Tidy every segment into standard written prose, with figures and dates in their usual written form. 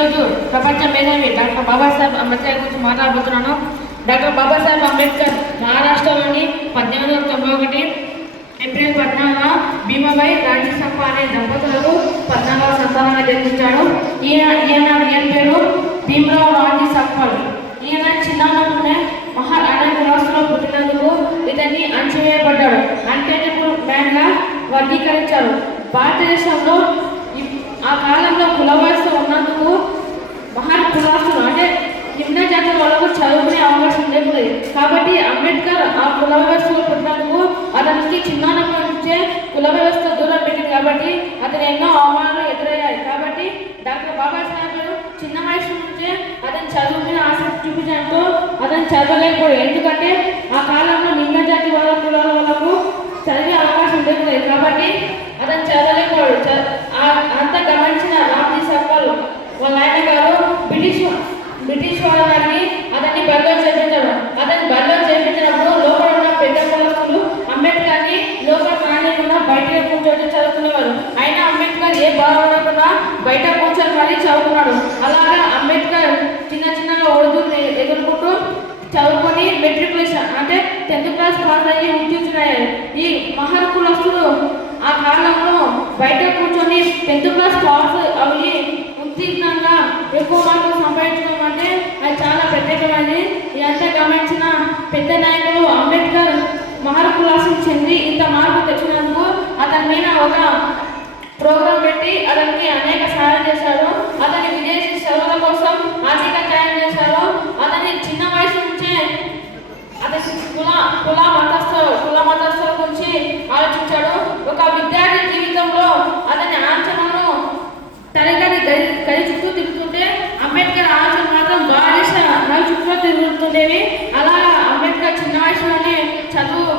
ఈరోజు ప్రపంచ మేధావి డాక్టర్ బాబాసాహెబ్ అంబేద్కర్ గురించి మాట్లాడబోతున్నాను. డాక్టర్ బాబాసాహెబ్ అంబేద్కర్ మహారాష్ట్రలోని 1891 ఏప్రిల్ 14న భీమాబాయి రాజీసప్ప అనే దంపతులకు 14వ సంతానంగా జన్మించాడు. ఈయన పేరు భీమరావు రాజీసప్పల్. ఈయన చిన్నతనంలోనే మహారాణా కులాసులో పుట్టినందుకు ఇతన్ని అణచివేయబడ్డాడు. అన్టచబుల్ మ్యాన్ గా వర్గీకరించారు. భారతదేశంలో ఆ కాలంలో కుల వ్యవస్థ ఉన్నందుకు మహాన్ కులాసులు అంటే నిమ్న జాతి వాళ్ళకు చదువుకునే అవకాశం లేకుండా, కాబట్టి అంబేద్కర్ ఆ కుల వ్యవస్థలో పుట్టినందుకు అతనికి చిన్నతనం నుంచే కుల వ్యవస్థ దూరం పెట్టింది. కాబట్టి అతను ఎన్నో అవమానాలు ఎదురయ్యాయి. కాబట్టి డాక్టర్ బాబాసాహెబ్ చిన్న వయసు నుంచే అతను చదువు మీద ఆసక్తి చూపించడంతో అతను చదవలేకపోయాడు. ఎందుకంటే ఆ కాలంలో నిమ్న జాతి వాళ్ళ కులాల వాళ్ళకు చదివే అవకాశం లేకుండా, కాబట్టి అతను చదవలేకపోయాడు. అంతా గమనించిన రాజీసప్పల్ వాళ్ళ ఆయన గారు బ్రిటిష్ వాళ్ళని అతన్ని బరిలో చేపించాడు. అతన్ని బరిలో చేపించినప్పుడు లోపల ఉన్న పెద్ద కులస్తులు అంబేద్కర్ని లోపల రానికుండా బయటకు కూర్చొని చదువుకునేవారు. అయినా అంబేద్కర్ ఏ బాధ ఉండకుండా బయట కూర్చొని మరీ చదువుకున్నాడు. అలాగే అంబేద్కర్ చిన్నగా ఉర్దూ ఎదుర్కొంటూ చదువుకొని మెట్రికులేషన్ అంటే 10th క్లాస్ పాస్ అయ్యి ఉత్తీర్ణులయ్యారు. ఈ మహర్ కులస్తులు ఆ కాలంలో బయట కూర్చొని 10th క్లాస్ పాస్ అవి ఉత్తీర్ణంగా ఎక్కువ మార్కులు సంపాదించడం అంటే అది చాలా ప్రత్యేకమైనది. ఇదంతా గమనించిన పెద్ద నాయకులు అంబేద్కర్ మహర్ కులాసుకు చెంది ఇంత మార్పు తెచ్చినందుకు అతని మీద ఒక ప్రోగ్రాం పెట్టి అతనికి అనేక సహాయం చేశారు. అతని విదేశీ చదువుల కోసం ఆర్థిక సాయం చేశారు. అతని చిన్న వయసు నుంచే అతని కుల మతస్థుల గురించి ఆలోచించాడు. ఒక విద్యార్థి జీవితంలో అతని ఆలోచనలు తరగతి గది చుట్టూ తిరుగుతుంటే అంబేద్కర్ ఆలోచన మాత్రం భారతదేశ చుట్టూ తిరుగుతుండేవి. అలాగా అంబేద్కర్ చిన్న వయసులోనే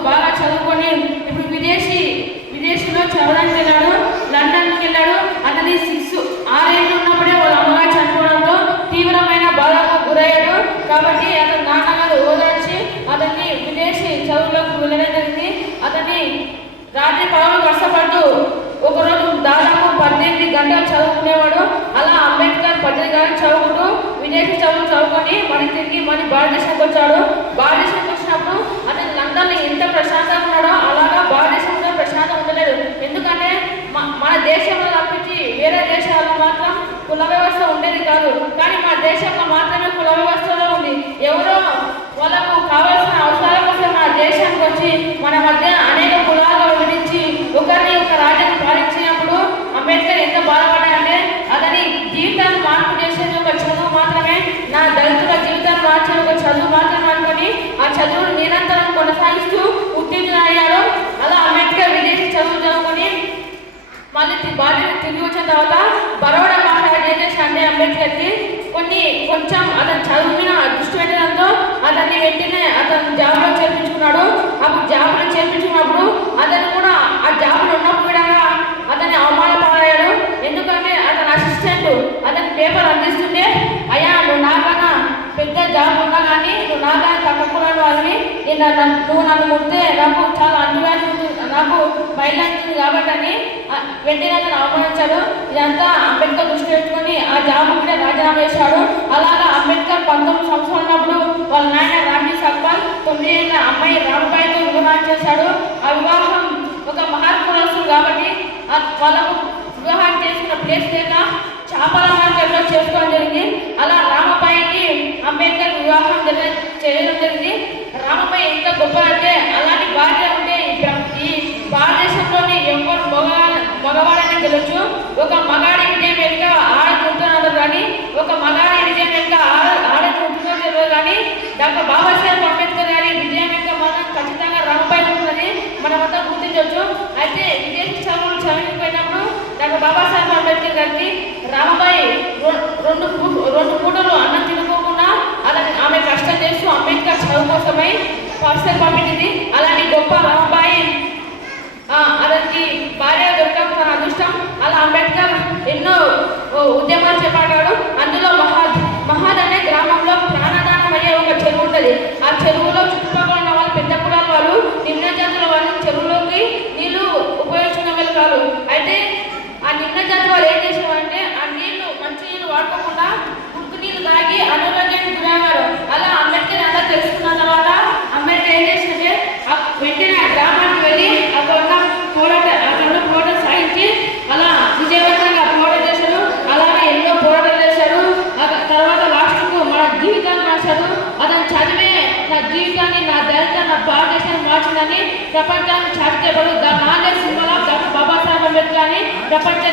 బాగా చదువుకొని ఇప్పుడు విదేశీలో చదవడానికి వెళ్ళాడు. లండన్కి వెళ్ళాడు. అతని 6 ఏళ్ళు ఉన్నప్పుడే వాళ్ళ అమ్మగారు చనిపోవడంతో తీవ్రమైన బాధకు గురయ్యాడు. కాబట్టి అతని నాన్నగారు ఓదార్చి అతన్ని విదేశీ చదువులకు వెళ్ళడం జరిగింది. అతన్ని రాత్రి పగలు కష్టపడుతూ ఒకరోజు దాదాపు 18 గంటలు చదువుకునేవాడు. అలా అంబేద్కర్ 18 గంటలు చదువుకుంటూ విదేశీ చదువుకొని తిరిగి భారతదేశానికి వచ్చాడు. భారతదేశానికి వచ్చినప్పుడు అతను లండన్లో ఎంత ప్రశాంతంగా ఉన్నాడో అలాగా భారతదేశంలో ప్రశాంతంగా ఉండలేదు. ఎందుకంటే మన దేశంలో తప్పించి వేరే దేశాల్లో మాత్రం కుల వ్యవస్థ ఉండేది కాదు. కానీ మన దేశంలో మాత్రమే కుల వ్యవస్థలో ఉంది. ఎవరో వాళ్ళకు కావాల్సిన అవసరాల కోసం మన దేశానికి వచ్చి మన మధ్య అనేక కులాలు విధించి ఒకరిని ఒక రాజ్యాన్ని పాలించినప్పుడు అంబేద్కర్ ఎంత బాధపడ్డాడంటే అతని జీవితాన్ని మార్పు చేసేది ఒక చదువు మాత్రమే, నా దళితుల జీవితాన్ని మార్చే ఒక చదువు మాత్రమే అనుకొని ఆ చదువును నిరంతరం కొనసాగిస్తూ ఉత్తీర్ణులయ్యాడు. అలా అంబేద్కర్ విదేశీ చదువుకొని మళ్ళీ భారతదేశం తిరిగి వచ్చిన తర్వాత బరోడా మహారాజు ఏం చేశాడంటే అంబేద్కర్కి కొంచెం అతను చదువు మీద దృష్టి పెట్టడంతో అతన్ని వెంటనే అతను జాబ్లో చేర్పించుకున్నాడు. అప్పుడు జాబ్లో చేర్పించుకున్నప్పుడు అతను కూడా ఆ జాబ్లో ఉన్నప్పుడు కూడా అతన్ని అవమానపడాడు. ఎందుకంటే అతని అసిస్టెంట్ అతని పేపర్ అందిస్తుంటే, అయ్యా నువ్వు నాకన్నా పెద్ద జాబ్ ఉన్నా కానీ నువ్వు నాకన్నా తక్కువ వాళ్ళని నువ్వు నన్ను ముడితే నాకు చాలా అంటువ్యాధి ఉంటుంది, నాకు బయలుదేరుతుంది కాబట్టి అని వెంటనే అతను అవమానించాడు. ఇదంతా అంబేద్కర్ దృష్టి పెట్టుకొని ఆ జాబ్ కూడా రాజీనామా చేశాడు. అలాగా అంబేద్కర్ 19 సంవత్సరాలు ఉన్నప్పుడు వాళ్ళ నాయన రాజీసప్పల్ 9 ఏళ్ళ అమ్మాయి రామబాయితో వివాహం చేశాడు. ఆ వివాహం ఒక మహాన్ కులస్తులు కాబట్టి వాళ్ళకు వివాహం చేసుకున్న ప్లేస్ లేక చేపల మార్కెట్లో చేసుకోవడం జరిగింది. అలా రామబాయికి అంబేద్కర్ వివాహం చేయడం జరిగింది. రామబాయి ఎంత గొప్ప అంటే అలాంటి భార్య ఉంటే ఈ భారతదేశంలోని ఎవరు మగవాడని తెలుసు. ఒక మగాడి విజయం వెనుక ఆడది ఉంటున్నారు కానీ ఒక మగాడి విజయం వెనుక ఆడది ఉంటుందో తెలియదు. కానీ డాక్టర్ బాబాసాహెబ్ అంబేద్కర్ గారి విజయం వెనుక మాత్రం ఖచ్చితంగా రామబాయి ఉంటుందని మనమంతా గుర్తించవచ్చు. అయితే విదేశీ చదువులు చదివిపోయినప్పుడు డాక్టర్ బాబాసాహెబ్ అంబేద్కర్ గారికి రామబాయి రెండు పూటలు అన్నం తినుకోకుండా ఆమె కష్టం చేస్తూ అంబేద్కర్ చదువు కోసమై పార్సల్ పంపించింది. అలాంటి గొప్ప రామబాయి అతనికి భార్య దొరకడం తన అదృష్టం. అలా అంబేద్కర్ ఎన్నో ఉద్యమాలు చేపట్టాడు. అందులో మహాద్ అనే గ్రామంలో ప్రాణదానం అయ్యే ఒక చెరువు ఉంటుంది. ఆ చెరువులో చుట్టుపక్కల ఉన్న వాళ్ళు పెద్ద కులాల వాళ్ళు నిమ్న జాతుల వాళ్ళు చెరువులోకి నీళ్లు ఉపయోగించుకునే వాళ్ళు కాదు. అయితే ఆ నిమ్న జాతి వాళ్ళు ఏం చేసేవారంటే ఆ నీళ్లు మంచి నీళ్ళు వాడుకోకుండా అని ప్రపంచానికి చాటితేపడు the knowledge symbol of doctor Babasaheb Ambedkar అని ప్రపంచ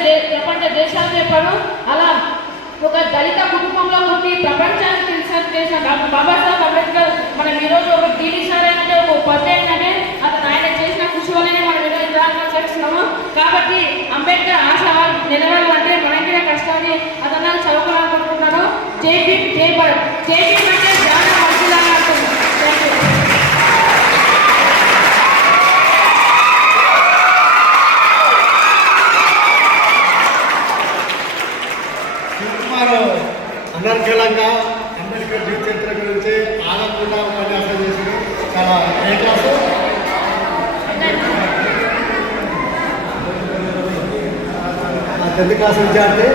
దేశాలు చెప్పాడు. అలా ఒక దళిత కుటుంబంలో పుట్టి ప్రపంచానికి చేసిన డాక్టర్ బాబాసాహెబ్ అంబేద్కర్ మనం ఈరోజు ఒక టీవీ స్టార్ అయినట్టే, ఒక ఉపాధ్యాయుడు అయినట్టే, అతను ఆయన చేసిన కృషి వల్లనే మనం ఈరోజు ఇంతగా చేస్తున్నాము. కాబట్టి అంబేద్కర్ ఆశ నిలవాలంటే మనకి కష్టాన్ని అతను చదువుకోవాలనుకుంటున్నాను. జై భీమ్, జై భారత్. జై భీమ్ అంటే జ్ఞాన మంచిలాగా అంటుంది. అనర్గళంగా అంబేద్కర్ జీవిత చరిత్ర గురించి ఆనందంగా ఉపన్యాసం చేసిన చాలా ఏ క్లాసు 10th క్లాస్ విద్యార్థి